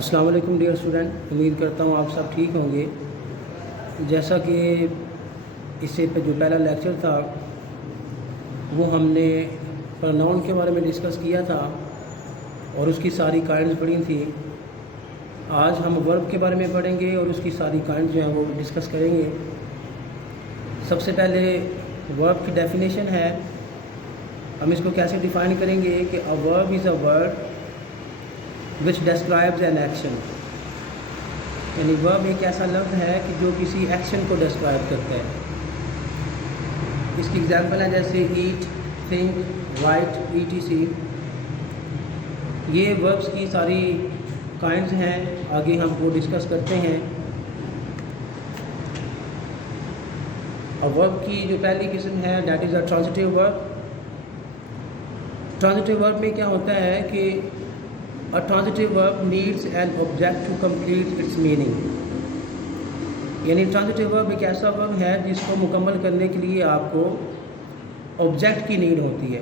السلام علیکم dear student, امید کرتا ہوں آپ سب ٹھیک ہوں گے۔ جیسا کہ اس سے جو پہلا لیکچر تھا وہ ہم نے پروناؤن کے بارے میں ڈسکس کیا تھا اور اس کی ساری کائنڈز پڑھی تھیں۔ آج ہم ورب کے بارے میں پڑھیں گے اور اس کی ساری کائنڈز جو ہیں وہ ڈسکس کریں گے۔ سب سے پہلے ورب کی ڈیفینیشن ہے، ہم اس کو کیسے ڈیفائن کریں گے کہ a verb is a word which describes an action، یعنی verb ایک ایسا لفظ ہے کہ جو کسی ایکشن کو ڈسکرائب کرتا ہے۔ اس کی ایگزامپل ہے جیسے ایٹ، تھنک، رائٹ، etc۔ یہ وربس کی ساری کائنڈز ہیں، آگے ہم وہ ڈسکس کرتے ہیں۔ ورب کی جو پہلی قسم ہے دیٹ از اے ٹرانزٹیو ورب۔ ٹرانزٹیو ورب میں کیا ہوتا ہے کہ a transitive verb needs an object to complete its meaning، یعنی ٹرانزٹیو ورب ایک ایسا ورب ہے جس کو مکمل کرنے کے لیے آپ کو آبجیکٹ کی نیڈ ہوتی ہے۔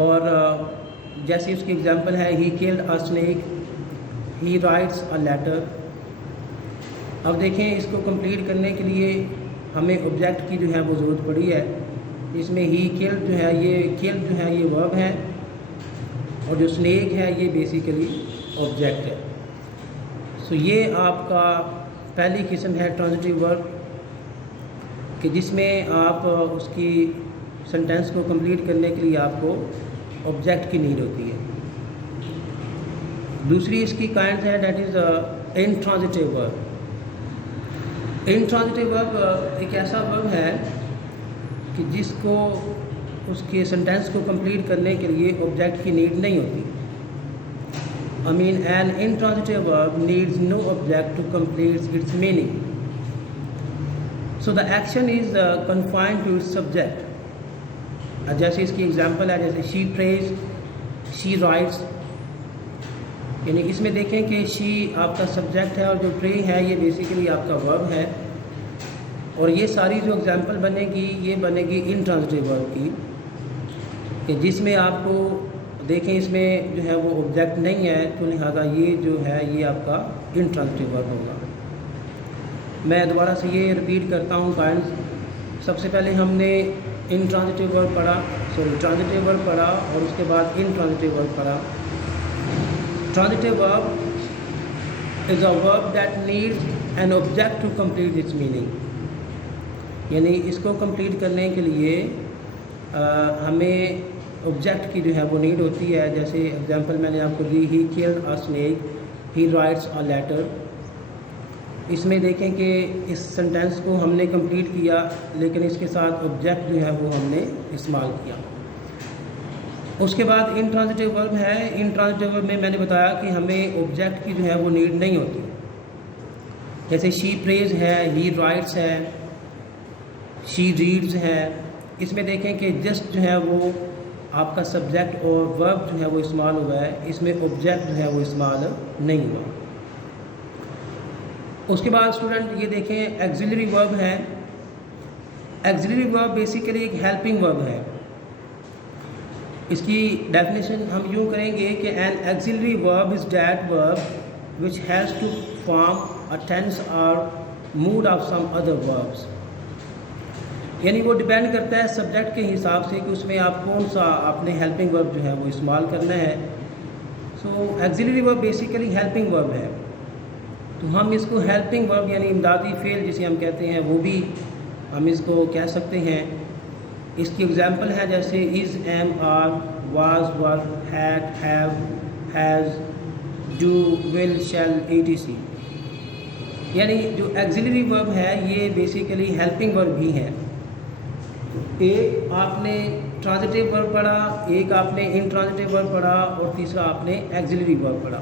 اور جیسے اس کی ایگزامپل ہے he killed a snake، he writes a letter۔ اب دیکھیں اس کو کمپلیٹ کرنے کے لیے ہمیں آبجیکٹ کی جو ہے وہ ضرورت پڑی ہے۔ اس میں he killed جو ہے یہ ورب ہے اور جو سنیک ہے یہ بیسیکلی آبجیکٹ ہے۔ سو یہ آپ کا پہلی قسم ہے ٹرانزٹیو ورب کہ جس میں آپ اس کی سینٹینس کو کمپلیٹ کرنے کے لیے آپ کو آبجیکٹ کی نیڈ ہوتی ہے۔ دوسری اس کی کائنڈ ہے دیٹ از انٹرانزٹیو ورب۔ انٹرانزٹیو ورب ایک ایسا ورب ہے کہ جس کو اس کے سینٹینس کو کمپلیٹ کرنے کے لیے آبجیکٹ کی نیڈ نہیں ہوتی۔ I mean an intransitive verb needs no object to complete its meaning. So the action is confined to its subject. جیسے اس کی ایگزامپل ہے جیسے she prays، she writes، یعنی اس میں دیکھیں کہ she آپ کا سبجیکٹ ہے اور جو pray ہے یہ بیسیکلی آپ کا ورب ہے، اور یہ ساری جو ایگزامپل بنے گی یہ بنے گی انٹرانزٹیو ورب کی، کہ جس میں آپ کو دیکھیں اس میں جو ہے وہ آبجیکٹ نہیں ہے، تو لہٰذا یہ جو ہے یہ آپ کا انٹرانزٹیو ورب ہوگا۔ میں دوبارہ سے یہ رپیٹ کرتا ہوں کائنڈز۔ سب سے پہلے ہم نے ٹرانزٹیو ورب پڑھا اور اس کے بعد انٹرانزٹیو ورب پڑھا۔ ٹرانزٹیو ورب is a verb that needs an object to complete its meaning, یعنی اس کو کمپلیٹ کرنے کے لیے ہمیں آبجیکٹ کی جو ہے وہ نیڈ ہوتی ہے۔ جیسے ایگزامپل میں نے آپ کو دی he killed a snake، he writes a letter۔ اس میں دیکھیں کہ اس سینٹینس کو ہم نے کمپلیٹ کیا لیکن اس کے ساتھ آبجیکٹ جو ہے وہ ہم نے استعمال کیا۔ اس کے بعد انٹرانزٹیو ورب ہے۔ انٹرانزٹیو ورب میں میں نے بتایا کہ ہمیں آبجیکٹ کی جو ہے وہ نیڈ نہیں ہوتی۔ جیسے she prays ہے، he writes ہے، she reads ہے۔ اس میں دیکھیں کہ جسٹ جو ہے وہ آپ کا سبجیکٹ اور ورب جو ہے وہ استعمال ہوا ہے، اس میں آبجیکٹ جو ہے وہ استعمال نہیں ہوا۔ اس کے بعد اسٹوڈنٹ یہ دیکھیں ایگزیلری ورب ہے۔ ایگزیلری ورب بیسیکلی ایک ہیلپنگ ورب ہے۔ اس کی ڈیفینیشن ہم یوں کریں گے کہ این ایگزیلری ورب is that verb which has to form a tense or mood of some other verbs, یعنی وہ ڈپینڈ کرتا ہے سبجیکٹ کے حساب سے کہ اس میں آپ کون سا آپ نے ہیلپنگ ورب جو ہے وہ استعمال کرنا ہے۔ سو ایگزیلری ورب بیسیکلی ہیلپنگ ورب ہے، تو ہم اس کو ہیلپنگ ورب یعنی امدادی فعل جسے ہم کہتے ہیں وہ بھی ہم اس کو کہہ سکتے ہیں۔ اس کی ایگزامپل ہے جیسے is, am, are, was, were, had, have, has, do, will, shall, etc۔ یعنی جو ایگزیلری ورب ہے یہ بیسیکلی ہیلپنگ ورب بھی ہے۔ ایک آپ نے ٹرانزٹیو ورب پڑھا، ایک آپ نے انٹرانزٹیو ورب پڑھا اور تیسرا آپ نے ایگزیلری ورب پڑھا۔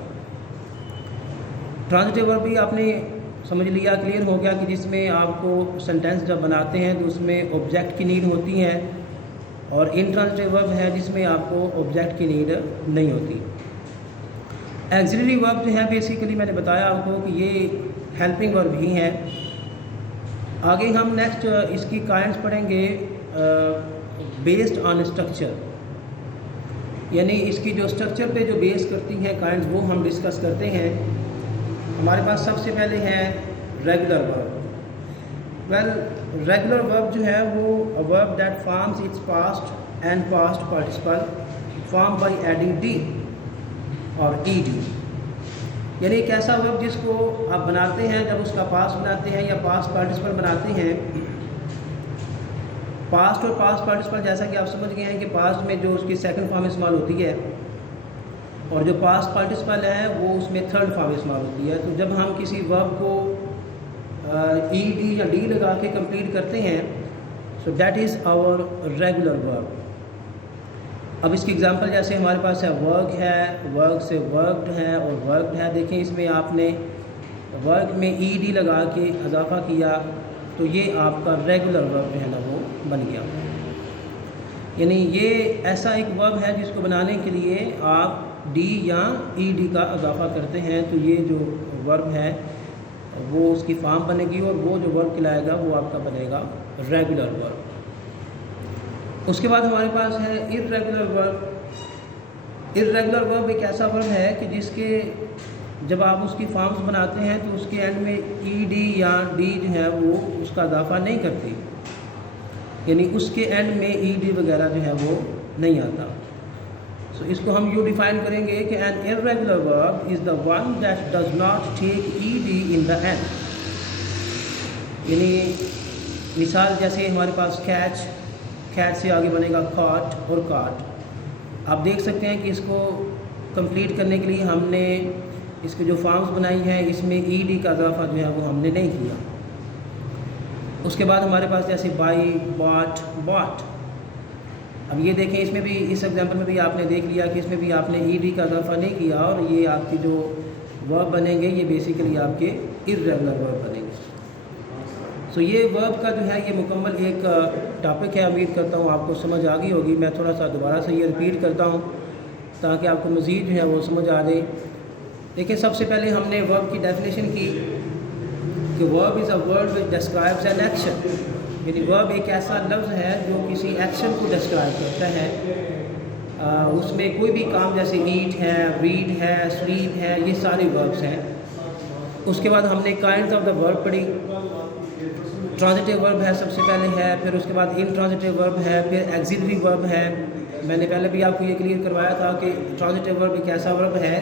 ٹرانزٹیو ورب بھی آپ نے سمجھ لیا، کلیئر ہو گیا کہ جس میں آپ کو سینٹینس جب بناتے ہیں تو اس میں آبجیکٹ کی نیڈ ہوتی ہے، اور انٹرانزٹیو ورب ہے جس میں آپ کو آبجیکٹ کی نیڈ نہیں ہوتی۔ ایگزیلری ورب جو ہے بیسیکلی میں نے بتایا آپ کو کہ یہ ہیلپنگ ورب ہی ہے۔ آگے ہم نیکسٹ اس کی کائنڈس پڑھیں گے بیسڈ آن اسٹرکچر۔ यानी इसकी जो स्ट्रक्चर पे जो बेस करती हैं काइंड्स वो हम डिस्कस करते हैं। हमारे पास सबसे पहले है regular verb. Well regular verb जो है वो a verb that forms its past and past participle form by adding D और ईडी। यानी एक ऐसा वर्ब जिसको आप बनाते हैं जब उसका पास्ट बनाते हैं या पास्ट पार्टिसिपल बनाते हैं। पास्ट और पास्ट पार्टिसिपल जैसा कि आप समझ गए हैं कि पास्ट में जो उसकी सेकंड फॉर्म इस्तेमाल होती है और जो पास्ट पार्टिसिपल है वो उसमें थर्ड फॉर्म इस्तेमाल होती है। तो जब हम किसी वर्ब को ई डी या डी लगा के कंप्लीट करते हैं so that is our regular verb. अब इसकी एग्जांपल जैसे हमारे पास है वर्क है, वर्क से वर्कड है और वर्कड है। देखें इसमें आपने वर्क में ई डी लगा के इजाफा किया तो ये आपका रेगुलर वर्ब जो है ना वो बन गया। यानी ये ऐसा एक वर्ब है जिसको बनाने के लिए आप डी या ई डी का इजाफा करते हैं तो ये जो वर्ब है वो उसकी फॉर्म बनेगी और वो जो वर्ब कहलाएगा वो आपका बनेगा रेगुलर वर्ब। उसके बाद हमारे पास है इर्रेगुलर वर्ब। इर्रेगुलर वर्ब एक ऐसा वर्ब है कि जिसके जब आप उसकी फॉर्म्स बनाते हैं तो उसके एंड में ई डी या डी जो है वो उसका इजाफा नहीं करती, यानी उसके एंड में ई डी वगैरह जो है वो नहीं आता। सो इसको हम यूँ डिफाइन करेंगे कि an irregular verb is the one that does not take E D in the end. यानी मिसाल जैसे हमारे पास कैच, कैच से आगे बनेगा कॉट और काट। आप देख सकते हैं कि इसको कंप्लीट करने के लिए हमने इसकी जो फॉर्म्स बनाई हैं इसमें ई डी का इजाफा जो है वो हमने नहीं किया। उसके बाद हमारे पास जैसे बाई, बॉट, बॉट। अब ये देखें इसमें भी, इस एग्जांपल में भी आपने देख लिया कि इसमें भी आपने ई डी का इजाफा नहीं किया और ये आपकी जो वर्ब बनेंगे ये बेसिकली आपके इर्रेगुलर वर्ब बनेंगे। सो ये वर्ब का जो है ये मुकम्मल एक टॉपिक है। उम्मीद करता हूँ आपको समझ आ गई होगी। मैं थोड़ा सा दोबारा से ये रिपीट करता हूँ ताकि आपको मज़ीद जो है वो समझ आ जाए। देखिए सबसे पहले हमने वर्ब की डेफिनेशन की कि verb is a word which describes an action. यानी वर्ब एक ऐसा लफ्ज़ है जो किसी एक्शन को डिस्क्राइब करता है। उसमें कोई भी काम जैसे ईट है, रीड है, स्लीप है, ये सारे वर्ब्स हैं। उसके बाद हमने काइंड्स ऑफ द वर्ब पढ़ी। ट्रांजिटिव वर्ब है सबसे पहले है, फिर उसके बाद इंट्रांजिटिव वर्ब है, फिर एक्सिलरी वर्ब है। मैंने पहले भी आपको ये क्लियर करवाया था कि ट्रांजिटिव वर्ब एक ऐसा वर्ब है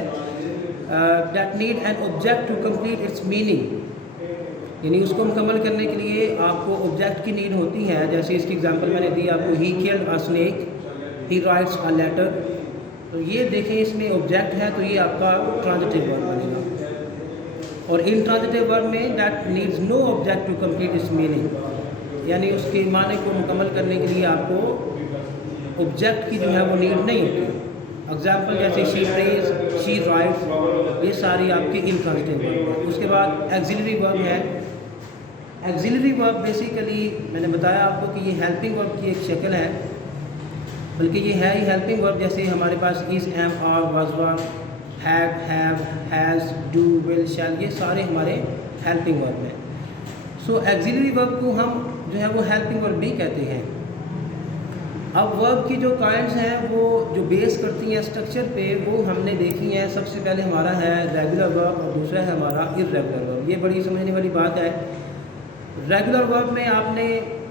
that need an object to complete its meaning. यानी उसको मुकम्मल करने के लिए आपको ऑब्जेक्ट की नीड होती है। जैसे इसकी एग्जांपल मैंने दी आपको, he killed a snake, he writes a letter. तो ये देखें इसमें ऑब्जेक्ट है तो ये आपका ट्रांजिटिव वर्ब बनेगा। और इंट्रांजिटिव वर्ब में that needs no object to complete its meaning. यानी उसके माने को मुकम्मल करने के लिए आपको ऑब्जेक्ट की जो है वो नीड नहीं होती। एग्जाम्पल जैसे शी प्रेज, शी राइट्स, ये सारी आपकी इंट्रांजिटिव वर्ब है। उसके बाद एक्सिलरी वर्ब है। एक्सिलरी वर्ब बेसिकली मैंने बताया आपको कि ये हेल्पिंग वर्ब की एक शक्ल है, बल्कि ये है ही हेल्पिंग वर्ब। जैसे हमारे पास is, am, are, was, were, have, has, do, will, shall, ये सारे हमारे हेल्पिंग वर्ब हैं। सो एक्सिलरी वर्ब को हम जो है वो हेल्पिंग वर्ब भी कहते हैं। अब वर्ब की जो काइंड्स हैं वो जो बेस करती हैं स्ट्रक्चर पे वो हमने देखी हैं। सबसे पहले हमारा है रेगुलर वर्ब और दूसरा है हमारा इर्रेगुलर वर्ब। ये बड़ी समझने वाली बात है। रेगुलर वर्ब में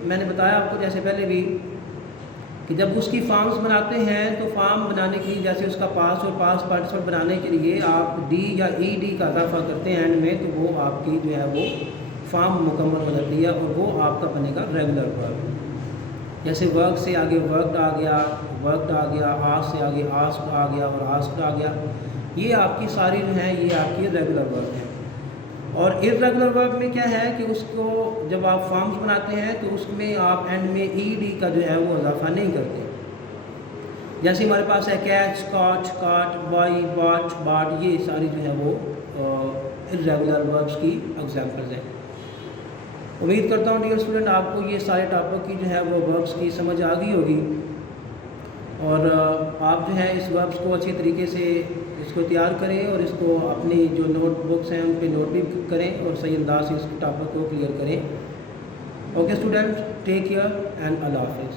मैंने बताया आपको जैसे पहले भी कि जब उसकी फॉर्म्स बनाते हैं तो फॉर्म बनाने के लिए जैसे उसका पास्ट और पास्ट पार्टिसिपल बनाने के लिए आप डी या ई डी का इजाफा करते हैं एंड में, तो वो आपकी जो है वो फॉर्म मुकम्मल हो जाती है और वो आपका बनेगा रेगुलर वर्ब। जैसे वर्क से आगे वर्कड आ गया, वर्कड आ गया, आस्क्ड से आगे आस्क्ड आ गया और आस्क्ड आ गया। ये आपकी सारी जो है ये आपकी रेगुलर वर्ब है। और इर्रेगुलर वर्ब में क्या है कि उसको जब आप फॉर्म्स बनाते हैं तो उसमें आप एंड में ई डी का जो है वो इजाफा नहीं करते। जैसे हमारे पास है कैच, कॉट, काट, बाई, बॉट, बाट, ये सारी जो है वो इर्रेगुलर वर्ब्स की एग्जांपल्स हैं। उम्मीद करता हूँ डियर स्टूडेंट आपको ये सारे टॉपिक की जो है वो वर्ब्स की समझ आ गई होगी और आप जो है इस वर्ब्स को अच्छे तरीके से इसको तैयार करें और इसको अपनी जो नोट बुक्स हैं उन पर नोट भी करें और सही अंदाज से इस टॉपिक को क्लियर करें। Okay student, take care and अल्लाह हाफिज़।